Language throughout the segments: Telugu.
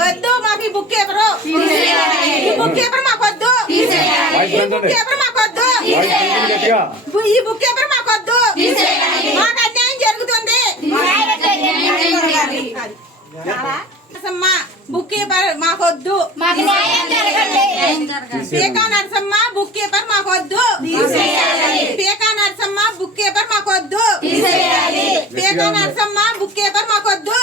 వద్దు మాకు ఈ బుక్ పేపరు. ఈ బుక్ పేపర్ మాకు వద్దు ఈ బుక్ పేపర్ మాకు వద్దు ఈ బుక్ పేపర్ మాకు వద్దు మాకు అన్యాయం జరుగుతుంది. నరసమ్మ బుక్ కీపర్ మాకు వద్దు పీకా నరసమ్మ బుక్ కీపర్ మాకు వద్దు పీకా నరసమ్మ బుక్ కీపర్ మాకు వద్దు పీకా నరసమ్మ బుక్ కీపర్ మాకు వద్దు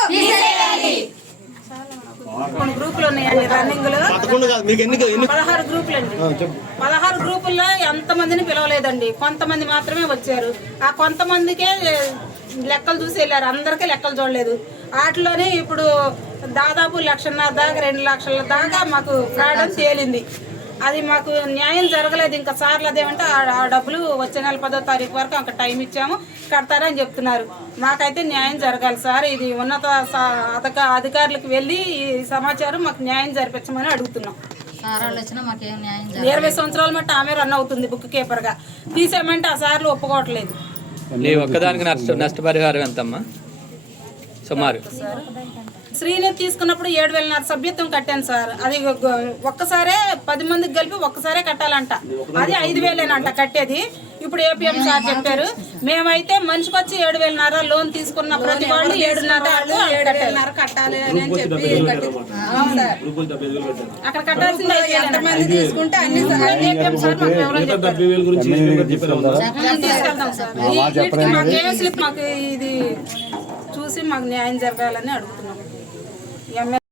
కొన్ని గ్రూపులు ఉన్నాయండి రన్నింగ్లో పదకొండు కాదు మీకు ఎన్ని ఎన్ని పదహారు గ్రూపులు అండి పదహారు గ్రూపుల్లో ఎంత మందిని పిలవలేదండి. కొంతమంది మాత్రమే వచ్చారు. ఆ కొంతమందికే లెక్కలు చూసి వెళ్ళారు. అందరికీ లెక్కలు చూడలేదు. వాటిలోనే ఇప్పుడు దాదాపు లక్షన్నర దాకా రెండు లక్షల దాకా మాకు ఫ్రాడ్ తేలింది. అది మాకు న్యాయం జరగలేదు. ఇంకా సార్లు అదేమంటే ఆ- ఆ డబ్బులు వచ్చే నెల పదో తారీఖు వరకు అంక టైం ఇచ్చాము కడతారని చెప్తున్నారు. మాకైతే న్యాయం జరగాలి సార్. ఇది ఉన్నత అధికారులకు వెళ్ళి ఈ సమాచారం మాకు న్యాయం జరిపించమని అడుగుతున్నాం. ఇరవై సంవత్సరాల మట్టు ఆమె రన్ అవుతుంది బుక్ కీపర్గా. తీసేయమంటే ఆ సార్లు ఒప్పుకోవట్లేదు. నీ ఒక్కదానికి నష్ట నష్టపరిహారం ఎంతమ్మా? సుమారు. శ్రీని తీసుకున్నప్పుడు ఏడు వేలన్నర సభ్యత్వం కట్టాను సార్. అది ఒక్కసారే పది మందికి కలిపి ఒక్కసారే కట్టాలంట. అది ఐదు వేలేనంట కట్టేది. ఇప్పుడు ఏపీఎం సార్ చెప్పారు మేమైతే మనిషికి వచ్చి ఏడు వేలన్నర లోన్ తీసుకున్న ప్రతి వాళ్ళు ఏడున్నర కట్టాలి అని చెప్పి కట్టి- అవును సార్. అక్కడ కట్టాల్సింది. ఎంతమంది తీసుకుంటే అన్ని ఏపీఎం సార్ మాకు చెప్పారు. తీసుకెళ్తాం సార్. మాకు ఏం స్లిప్ మాకు ఇది చూసి మాకు న్యాయం జరగాలని అడుగుతున్నాం. ఎమ్మెల్యే